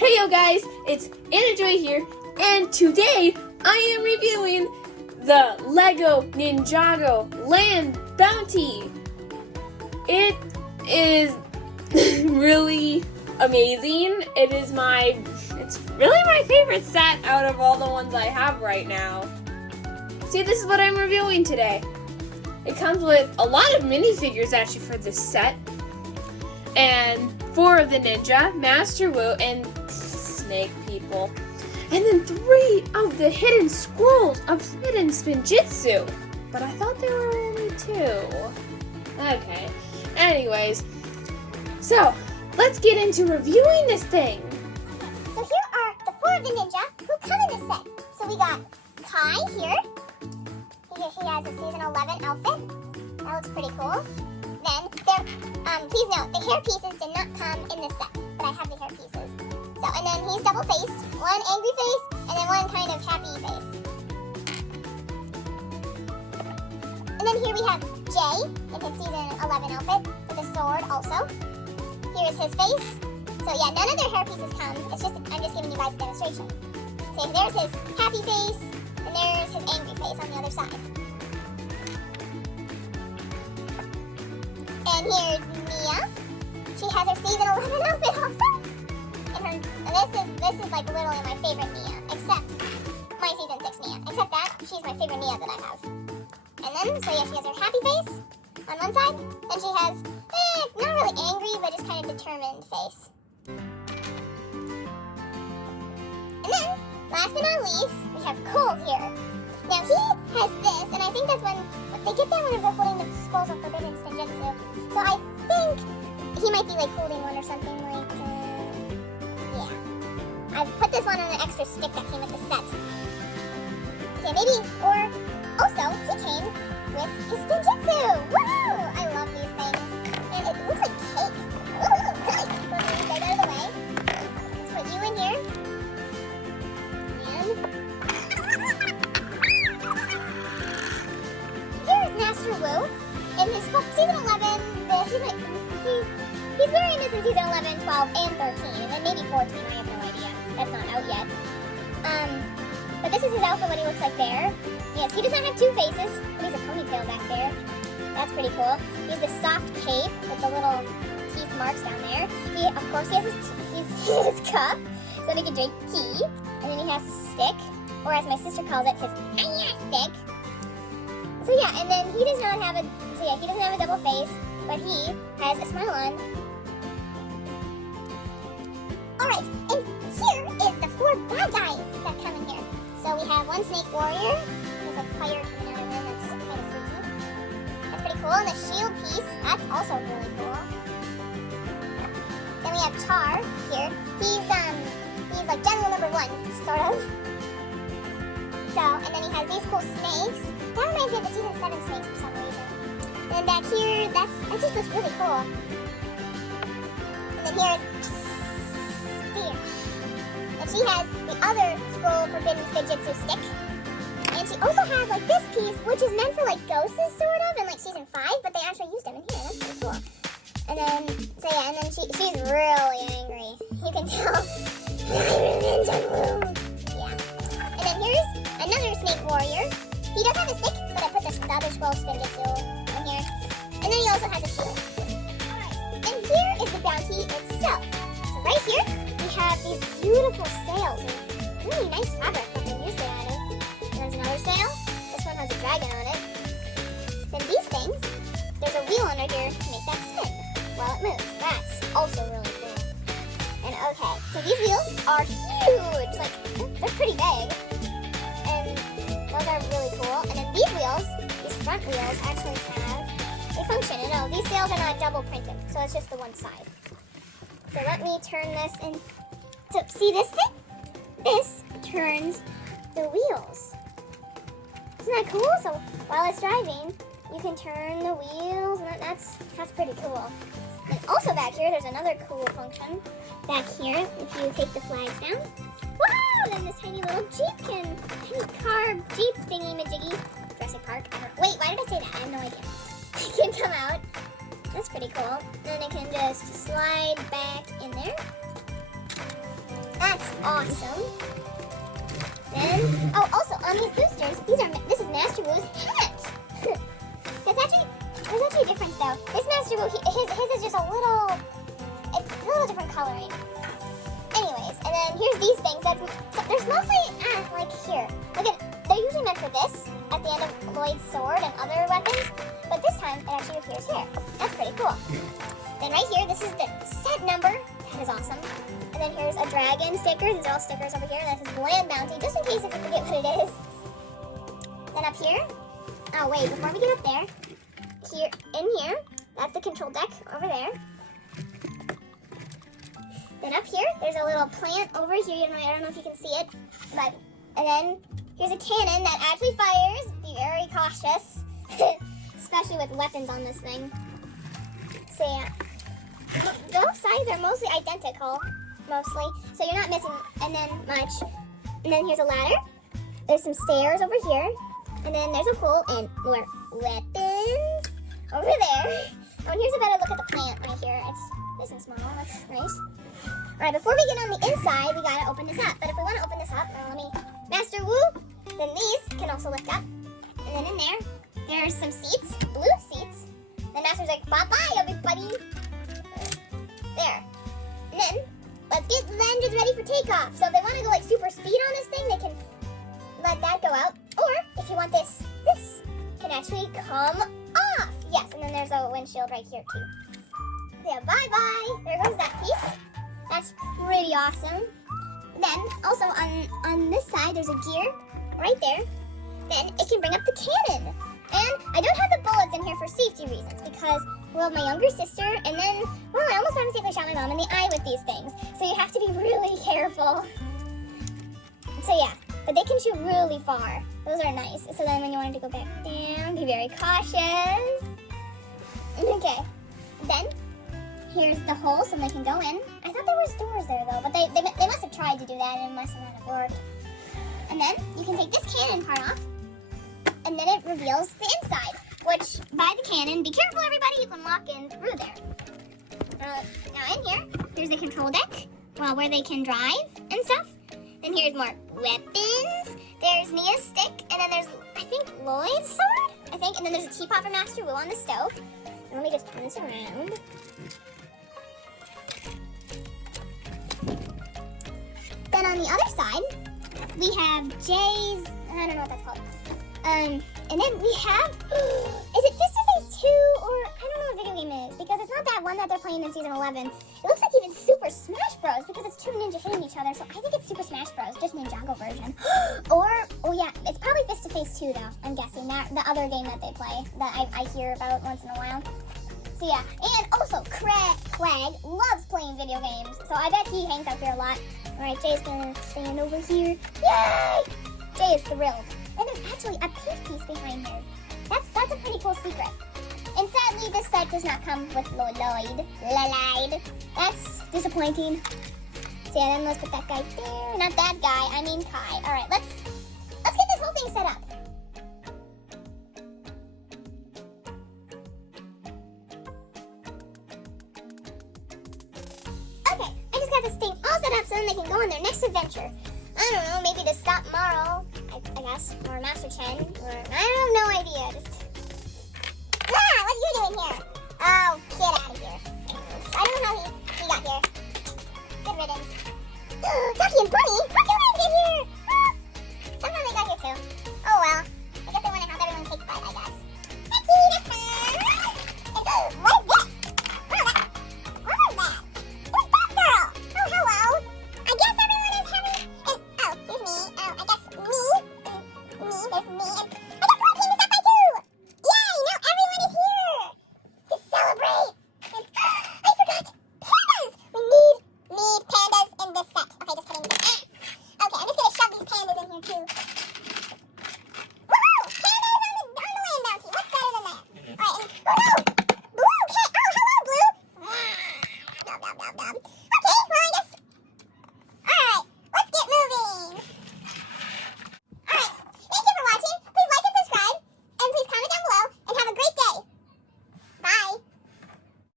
Hey yo guys, it's Annajoy here, and today I am reviewing the Lego Ninjago Land Bounty. It is really amazing. It's really my favorite set out of all the ones I have right now. See, this is what I'm reviewing today. It comes with a lot of minifigures actually for this set. And 4 of the ninja, Master Wu, and Snake People. And then 3 of the hidden scrolls of hidden Spinjitzu. But I thought there were only 2. Okay. Anyways, so let's get into reviewing this thing. So here are the 4 of the ninja who come in this set. So we got Kai here. He has a season 11 outfit. That looks pretty cool. Then please note, the hair pieces did not come in this set, but I have the hair pieces. So, and then he's double-faced, one angry face, and then one kind of happy face. And then here we have Jay in his season 11 outfit with a sword also. Here's his face. So yeah, none of their hair pieces come. I'm just giving you guys a demonstration. So there's his happy face, and there's his angry face on the other side. And here's Mia. She has her season 11 outfit also. And this is like literally my favorite Mia, except my season 6 Mia. Except that she's my favorite Mia that I have. And then, so yeah, she has her happy face on one side. Then she has, not really angry, but just kind of determined face. And then, last but not least, we have Cole here. Now he has this, and I think that's when they get that whenever they're holding the scrolls of forbidden Spinjitzu. So I think he might be like holding one or something like, yeah. I put this one on an extra stick that came with the set. Okay, maybe, or also he came with his Spinjitzu. Woo! I love these things, and it looks like cake. Ooh, nice. So I'm gonna get out of the way. Let's put you in here. And here's Master Wu in his season 11. He's wearing this in season 11, 12, and 13, and then maybe 14. I have no idea. That's not out yet. But this is his outfit, what he looks like there. Yes, he does not have 2 faces, but he's a ponytail back there. That's pretty cool. He has this soft cape with the little teeth marks down there. Of course, he has his cup, so he can drink tea. And then he has a stick, or as my sister calls it, his stick. So yeah, and then he doesn't have a double face, but he has a smile on. Alright, and here is the 4 bad guys that come in here. So we have one snake warrior. There's like fire coming out of him. That's kind of freaky. That's pretty cool. And the shield piece, that's also really cool. Then we have Char here. He's like general number 1, sort of. So, and then he has these cool snakes. That reminds me of the season 7 snakes for some reason. And then back here, that just looks really cool. And then here's Spear. And she has the other scroll forbidden Spinjitzu stick. And she also has like this piece, which is meant for like ghosts sort of in like season 5, but they actually used them in here. That's pretty cool. And then, so yeah, and then she's really angry. You can tell. Yeah. And then here's another snake warrior. He does have a stick, but I put the other scroll Spinjitzu in here. And then he also has a shield. Alright, and here is the bounty itself. So right here, we have these beautiful sails and really nice fabric that they used it out of. And there's another sail. This one has a dragon on it. Then these things, there's a wheel under here to make that spin while it moves. That's also really cool. And okay, so these wheels are huge. Like, they're pretty big. And those are really cool. And then these wheels, these front wheels, actually they function. You know, these sails are not double printed, so it's just the one side. So let me turn this in. So see this thing? This turns the wheels. Isn't that cool? So while it's driving, you can turn the wheels, and that's pretty cool. And also back here, there's another cool function. Back here, if you take the flags down, wow! Then this tiny little tiny car Jeep thingy-majiggy. Jurassic Park. Wait, why did I say that? I have no idea. It can come out. That's pretty cool. Then it can just slide back in there. That's awesome. Then, oh, also on these boosters, this is Master Wu's hat. There's actually a difference though. This Master Wu, his is just a little different coloring. Anyways, and then here's these things. There's mostly, like here. Look at, they're usually meant for this at the end of Lloyd's sword and other weapons, but this time it actually appears here. That's pretty cool. Then right here, this is the set number. That is awesome. And then here's a dragon sticker. These are all stickers over here. That says Land Bounty, just in case if you forget what it is. Then up here, oh wait, before we get up there, in here, that's the control deck over there. Then up here, there's a little plant over here. I don't know if you can see it, but and then here's a cannon that actually fires. Be very cautious, especially with weapons on this thing. So yeah, both sides are mostly identical, so you're not missing and then much. And then here's a ladder. There's some stairs over here, and then there's a hole and more weapons over there. Oh, and here's a better look at the plant right here. It's nice and small. That's nice. Alright, before we get on the inside, we gotta open this up. But if we want to open this up, let me Master Wu, then these can also lift up. And then in there's some seats, blue seats. Then Master's like, bye-bye, everybody. There. And then, let's get the engines ready for takeoff. So if they want to go like super speed on this thing, they can let that go out. Or, if you want this can actually come off. Yes, and then there's a windshield right here too. Yeah, bye-bye. There goes that piece. That's pretty awesome. Then, also on this side, there's a gear right there. Then it can bring up the cannon. And I don't have the bullets in here for safety reasons because, well, my younger sister, and then, well, I almost safely shot my mom in the eye with these things. So you have to be really careful. So yeah, but they can shoot really far. Those are nice. So then when you want to go back down, be very cautious. Okay, then here's the hole so they can go in. I thought there was doors there though, but they must have tried to do that and it must not have worked. And then you can take this cannon part off, and then it reveals the inside, which by the cannon, be careful everybody, you can walk in through there. Now in here, here's the control deck, well, where they can drive and stuff. Then here's more weapons. There's Nia's stick, and then there's, I think, Lloyd's sword, I think, and then there's a teapot for Master Wu on the stove. And let me just turn this around. Then on the other side, we have Jay's, I don't know what that's called. And then we have, is it Face 2 or, I don't know what video game it is, because it's not that one that they're playing in Season 11. It looks like even Super Smash Bros, because it's two ninja hitting each other, so I think it's Super Smash Bros, just Ninjago version. Or, oh yeah, it's probably Face 2 though, I'm guessing, that the other game that they play, that I hear about once in a while. So yeah, and also Craig loves playing video games, so I bet he hangs out here a lot. Alright, Jay's gonna stand over here. Yay! Jay is thrilled. And there's actually a pink piece behind here. That's a pretty cool secret. And sadly, this set does not come with Lloyd. That's disappointing. So yeah, then let's put that guy there. Not that guy, I mean Kai. Alright, let's get this whole thing set up. Okay, I just got this thing all set up so then they can go on their next adventure. I don't know, maybe to stop Marl, I guess, or Master Chen, or I have no idea. Just what are you doing here? Oh, get out of here. I don't know how he.